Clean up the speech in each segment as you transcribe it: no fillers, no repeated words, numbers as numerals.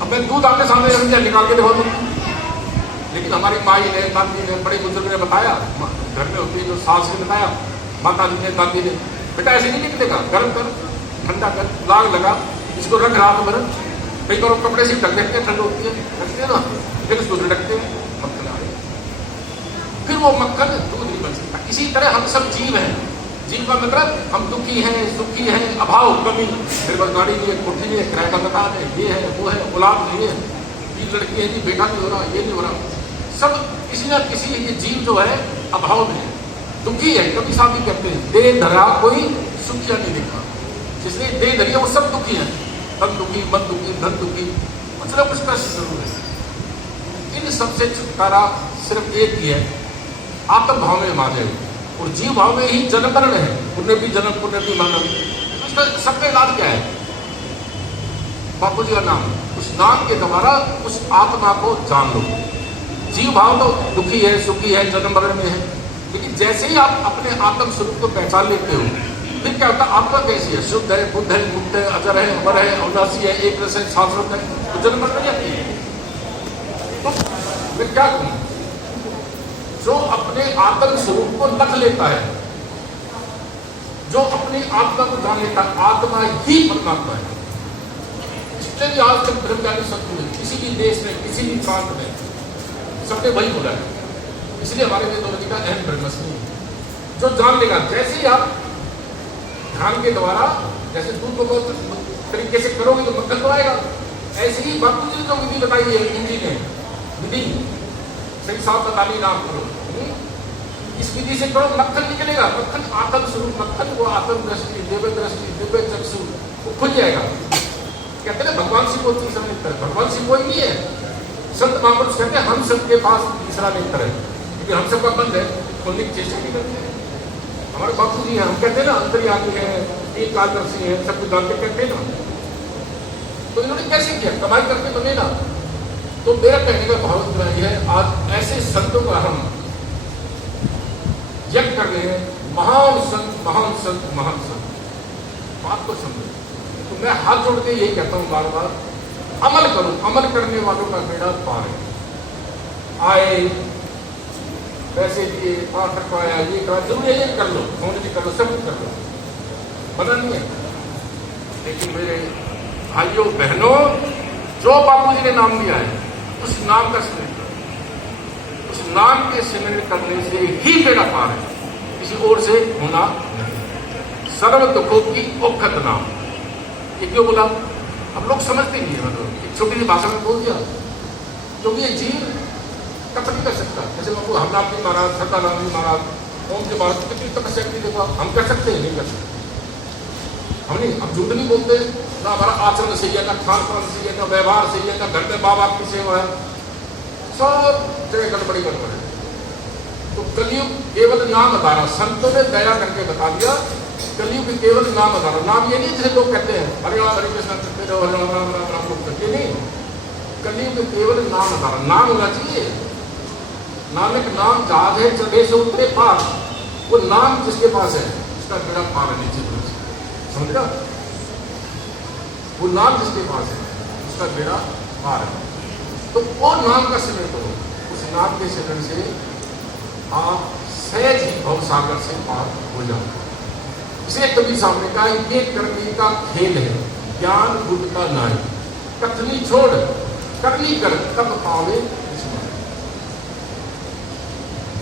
अब मैं दूध आपके सामने रख दिया, निकाल के देखो तुम। लेकिन हमारी माई ने, दादी ने, बड़े बुजुर्ग ने बताया, घर में होती है जो सास ने बताया, माता जी ने, दादी ने, बेटा ऐसे नहीं निकलेगा, गर्म कर, ठंडा कर, लाग लगा, इसको रख रात भर। कई बार कपड़े से ढक देते हैं, ठंड होती है, रखते हैं ना, फिर उसको ढकते हैं, मक्खन आ गया। फिर वो मक्खन दूध नहीं बन सकता। इसी तरह हम सब जीव हैं। जीव का मतलब हम दुखी हैं, सुखी हैं, अभाव, कमी, मेरे पास गाड़ी नहीं है, कोठी नहीं है, किराए का मकान है, ये है, वो है, औलाद नहीं है, ये लड़की है जी, बेटा नहीं हो रहा, ये नहीं हो रहा। सब किसी ना किसी ये जीव जो है अभाव में है, दुखी है। कभी साहब भी कहते हैं, दे धरा कोई सुखिया नहीं दिखा। जिसने दे धरी है वो सब दुखी है, तन दुखी, मन दुखी, धन दुखी, कुछ ना कुछ कष्ट जरूर है। इन सबसे छुटकारा सिर्फ एक ही है, आत्म भाव में मा जाए। और जीव भाव में ही जन्म मरण है, पुण्य भी जन्म, पुण्य भी मरण। उसका सबका इलाज क्या है? बापू जी का नाम, उस नाम के द्वारा उस आत्मा को जान लो। जीव भाव तो दुखी है, सुखी है, जन्म मरण में है। लेकिन जैसे ही आप अपने आत्म स्वरूप को पहचान लेते हो, फिर क्या होता है? आत्मा कैसी है? शुद्ध है, बुद्ध है, मुक्त है, अजर है, अमर है, अविनाशी है, एक रस है, शाश्वत है, तो जन्म मरण नहीं आती है। तो फिर क्या करूं? जो अपने आत्म स्वरूप को लख लेता है, जो अपनी आत्मा को जान लेता है, आत्मा ही परमात्मा है। जितने भी आज तक ब्रह्मज्ञानी संत हुए, किसी भी देश में, किसी भी प्रांत में, सबने वही बोला है। इसलिए हमारे वेदों का अहम ब्रह्मस्मि जो जान लेगा। जैसे ही आप ध्यान के द्वारा, जैसे दूध को तरीके से करोगे तो मक्खन तो आएगा, ऐसे ही बापू जी जो विधि बताई है हिंदी में, विधि सही साफ बतानी नाम करो, इस विधि से करो, मक्खन निकलेगा। मक्खन आत्म स्वरूप, मक्खन को आत्म दृष्टि, दिव्य दृष्टि, दिव्य चक्षु वो खुल जाएगा। कहते हैं भगवान से कोई तीसरा नेत्र है, भगवान से कोई नहीं है। संत महापुरुष कहते हैं हम सबके पास तीसरा नेत्र है, क्योंकि हम सबका बंद है, खोलने की चेष्टा नहीं करते हैं। हमारे बापू जी हैं, हम कहते हैं ना अंतर्यामी है, एक कालदर्शी है, सब कुछ जानते कहते हैं ना। तो इन्होंने कैसे किया? कमाई करके बने ना। तो मेरा कहने का भाव जो है, आज ऐसे संतों का हम यज्ञ कर रहे हैं, महान संत, महान संत, महान संत, बात को समझो। तो मैं हाथ जोड़ के यही कहता हूं बार बार, अमल करो। अमल करने वालों का बेड़ा पार है। आए, पैसे दिए, पाठ रखवाया, ये करा, जरूर ये कर लो, फोन भी कर लो, सब कुछ कर लो, मना नहीं है। लेकिन मेरे भाइयों बहनों, जो बापू जी ने नाम दिया है, उस नाम का स्मरण करो। उस नाम के स्मरण करने से ही बेड़ा पार है, किसी और से होना नहीं। सर्व दुखों की औखद नाम, ये क्यों बोला? अब लोग समझते नहीं है। मतलब एक छोटी सी भाषा में बोल दिया, क्योंकि ये जीव कब नहीं कर सकता। जैसे बाबू हमनाथ जी महाराज, सत्यानंद जी महाराज, ओम जी महाराज, कितनी तपस्या की, देखो हम कर सकते हैं? नहीं कर सकते। हम नहीं, हम झूठ नहीं बोलते ना, हमारा आचरण सही है, ना खान पान सही है, ना व्यवहार सही है, ना घर में माँ बाप की सेवा है, सब जगह गड़बड़ी गड़बड़ है। तो कलयुग केवल नाम आधारा, संतों ने दया करके बता दिया, कलयुग केवल नाम आधारा। नाम ये नहीं जैसे लोग कहते हैं हरे राम हरे कृष्ण करते रहो, हरे राम राम राम राम लोग करते नहीं। कलयुग केवल नाम आधारा, नाम होना चाहिए। नानक नाम जहाज है, चढ़े से उतरे पार। वो नाम जिसके पास है उसका बेड़ा पार है, नीचे समझ रहा? वो नाम जिसके पास है उसका बेड़ा पार है। तो वो नाम का स्मरण करो, उस नाम के स्मरण से आप सहज ही भवसागर से पार हो जाओ। इसे कभी सामने का ये करने का खेल है, ज्ञान बुद्ध का नाई। कथनी छोड़ करनी कर, तब पावे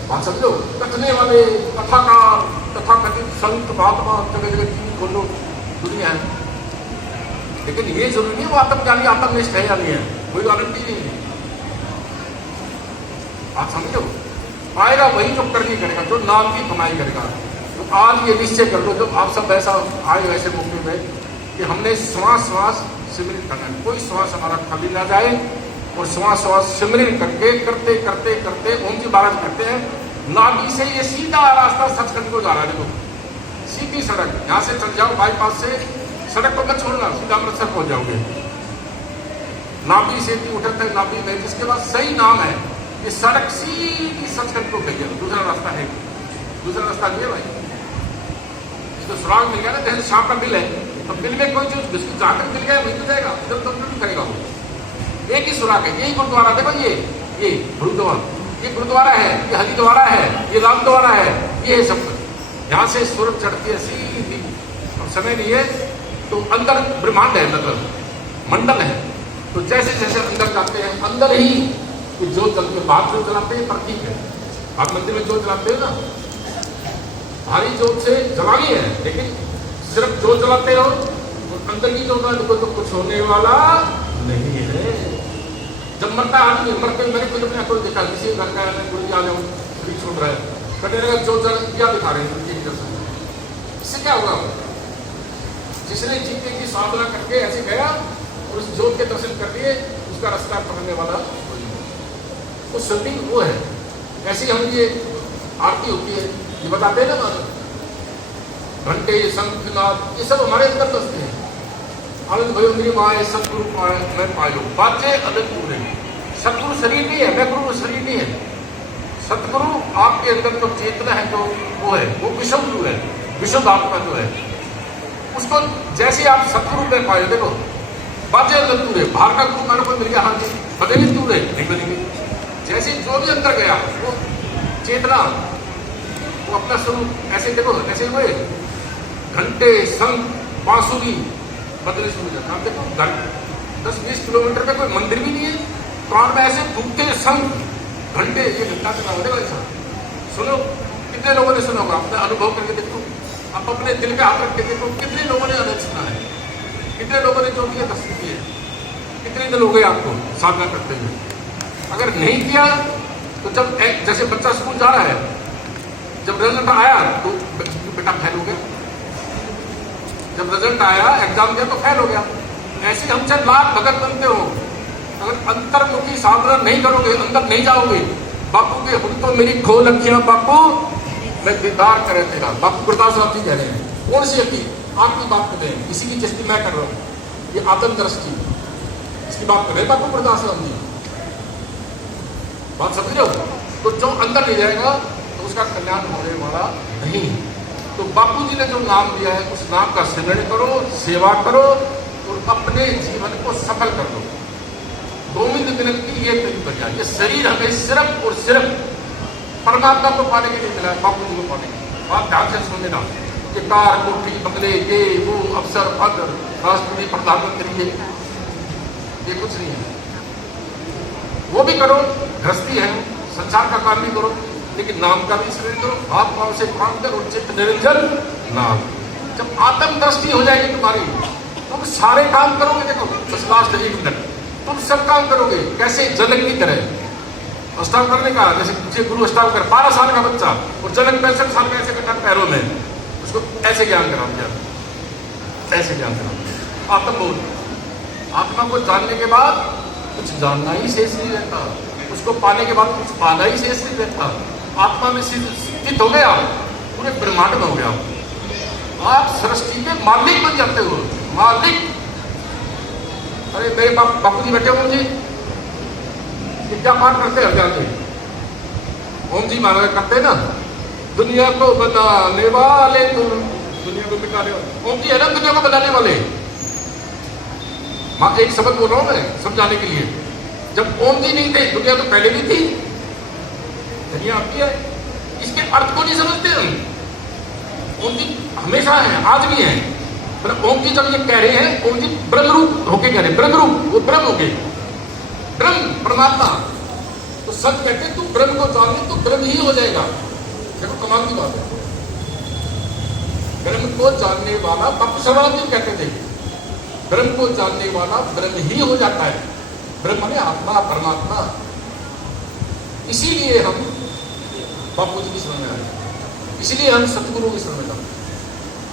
बात समझो। कथने वाले, कथाकार, तथाकथित संत महात्मा जगह जगह टीवी खोलो, दुनिया है। लेकिन ये जरूरी नहीं वो आत्मज्ञानी आत्मनिष्ठ है या नहीं है, कोई गारंटी नहीं है। बात समझो। पाएगा वही जो करनी करेगा, जो नाम की कमाई करेगा। तो आज ये निश्चय कर लो, जब आप सब ऐसा आए वैसे मौके में, कि हमने श्वास श्वास सिमरन करना है, कोई श्वास हमारा खाली ना जाए। और श्वास श्वास सिमरन करके करते करते करते ओम जी महाराज कहते हैं, नाभि से ये सीधा रास्ता सचखंड को जा रहा है। देखो सीधी सड़क, यहाँ से चल जाओ बाईपास से, सड़क को मत छोड़ना, सीधा अमृतसर पहुंच जाओगे। नाभि से उठते है, नाभि में जिसके बाद सही नाम है, ये सड़क सीधी सचखंड को भेजे। दूसरा रास्ता है? दूसरा रास्ता नहीं है भाई। इसको सुराग मिल गया ना, जैसे सांप का बिल है, तो बिल में कोई चीज जिसको जाकर मिल गया वही तो जाएगा, इधर तो नहीं करेगा वो। एक ही सुराख है, यही गुरुद्वारा। देखो ये गुरुद्वारा, ये गुरुद्वारा है, ये हरिद्वारा है, ये रामद्वारा है, ये सब यहाँ से सूरज चढ़ती है सीधी। अब समय नहीं है तो अंदर ब्रह्मांड है, मतलब मंडल है। तो जैसे जैसे अंदर जाते हैं, अंदर ही जोत जलती है। बाहर जोत जलाते हैं प्रतीक है, आप मंदिर में जोत जलाते हो ना, भारी जोत से जलानी है, लेकिन सिर्फ जोत जलाते हो और अंदर की जोत जलाते तो कुछ होने वाला नहीं है। जब मरता आदमी, मरते मैंने खुद अपने आंखों देखा, किसी घर का गुरु जी आ जाऊँ छोड़ रहा है, कटने लगा जोत जल क्या दिखा रहे हैं, इससे क्या होगा? जिसने जीते की साधना करके ऐसे गया और उस जोत के दर्शन कर लिए, उसका रास्ता पकड़ने वाला तो सभी वो है। ऐसे हम ये आरती होती है, ये बताते हैं ना मानो घंटे शंखनाद, ये सब हमारे अंदर बसते हैं। आनंद भयो मेरी माए सतगुरु पाए मैं पायो, बातें अलग पूरे। सतगुरु शरीर नहीं है, मैं गुरु शरीर नहीं है। सतगुरु आपके अंदर तो चेतना है, तो वो है, वो विशुद्ध गुरु है, विशुद्ध आत्मा जो है, उसको जैसे आप सतगुरु में पाए। देखो बातें अलग पूरे, बाहर का गुरु मानो कोई मिल गया, हाँ जी बदले दूर है, नहीं बनेंगे। जैसे जो भी अंदर गया वो चेतना, वो अपना स्वरूप ऐसे देखो, ऐसे हुए घंटे शंख बांसुरी बदले शुरू जाता। आप देखो 10-20 किलोमीटर में कोई मंदिर भी नहीं है, कान में ऐसे घूमते शंख घंटे, ये घंटा चला होने वाले साहब। सुनो, कितने लोगों ने सुना होगा, अपना अनुभव करके देखो, आप अपने दिल पे हाथ रख के देखो, कितने लोगों ने अनंत सुना है, कितने लोगों ने जो किया तस्वीर की है, कितने दिन हो गए आपको साधना करते हुए। अगर नहीं किया तो जब जैसे बच्चा स्कूल जा रहा है, जब रिजल्ट आया तो बेटा फेल हो गया, जब रिजल्ट आया एग्जाम दिया तो फेल हो गया। ऐसे हम चाहे लाख भगत बनते हो, अगर अंतर्मुखी साधना नहीं करोगे, अंदर नहीं जाओगे, बापू के हुन तो मेरी खोल अखियां बापू मैं दीदार करे तेरा, बापू गुरदास राव जी कह रहे हैं। कौन सी अखी? आपकी बात कर रहे हैं, इसी की जिसकी मैं कर रहा हूँ, ये आत्म दृष्टि, इसकी बात कर रहे हैं बापू गुरदास राव जी। बात समझ रहे हो? तो जो अंदर नहीं जाएगा तो उसका कल्याण होने वाला नहीं। तो बापू जी ने जो नाम दिया है, उस नाम का स्मरण करो, सेवा करो और अपने जीवन को सफल कर दो। गोविंद मिलन की ये परिक्रिया, ये शरीर हमें सिर्फ और सिर्फ परमात्मा को पाने के लिए मिला है, बापू जी को पाने के लिए। आप ध्यान से सुन लेना कि कार कोठी बंगले ये वो अफसर पद राष्ट्रपति प्रधानमंत्री, ये कुछ नहीं है। वो भी करो, गृहस्थी है, संसार का काम भी करो, लेकिन नाम का भी स्मरण करो, हाथ पांव से काम करो, चित्त निरंजन नाम। जब आत्म दृष्टि हो जाएगी तुम्हारी, तुम सारे काम करोगे। देखो बस लास्ट 1 मिनट, तुम सब काम करोगे कैसे? जनक की तरह अष्टांग करने का, जैसे गुरु अष्टांग कर 12 साल का बच्चा और जनक 65 साल का ऐसे करता पैरों में, उसको ऐसे ज्ञान करा दिया, ऐसे ज्ञान करा दिया। आत्मबोध, आत्मा को जानने के बाद कुछ जानना ही शेष नहीं रहता, उसको पाने के बाद कुछ पाना ही शेष नहीं रहता। आत्मा में स्थित हो गया, पूरे ब्रह्मांड में हो गया, आप सृष्टि के मालिक बन जाते हो, मालिक। अरे मेरे बापू जी बैठे ओम जी, ये क्या पाठ करते हैं जाके? ओम जी महाराज करते ना, दुनिया को बनाने वाले तुम, दुनिया को मिटाने वाले। ओम जी है ना दुनिया को बनाने वाले। मां एक शब्द बोल रहा हूं मैं समझाने के लिए। जब ओम जी नहीं थे, दुनिया तो पहले भी थी, दुनिया आपकी है। इसके अर्थ को नहीं समझते हम। ओम जी हमेशा है, आज भी है। मतलब ओम जी जब ये कह रहे हैं, ओम जी ब्रह्म रूप होके कह रहे हैं, ब्रह्म रूप, वो ब्रह्म हो गए, ब्रह्म परमात्मा। तो सब कहते हैं तू ब्रह्म को जान ले तो ब्रह्म ही हो जाएगा। देखो कमाल की बात है, ब्रह्म को जानने वाला, बापू सर्वनाम जी कहते थे, ब्रह्म को जानने वाला ब्रह्म ही हो जाता है। ब्रह्म माने आत्मा, परमात्मा। इसीलिए हम बापू जी की शरण में आए, इसीलिए हम सतगुरु की शरण में आए।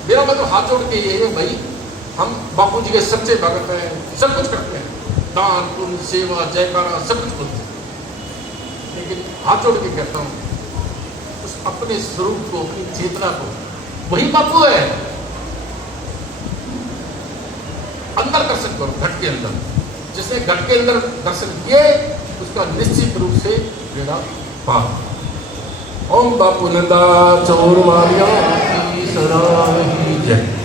मेरा मतलब हाथ जोड़ के ये है भाई, हम बापू जी के सच्चे भगत हैं, सब कुछ करते हैं, दान पुण्य सेवा जयकारा सब कुछ करते हैं, लेकिन हाथ जोड़ के कहता हूँ उस अपने स्वरूप को, अपनी चेतना को, वही बापू है। अंदर दर्शन करो, घट के अंदर। जिसने घट के अंदर दर्शन किए उसका निश्चित रूप से बेड़ा पार। ओम बापू नंदा चोर मारिया की सराही जय।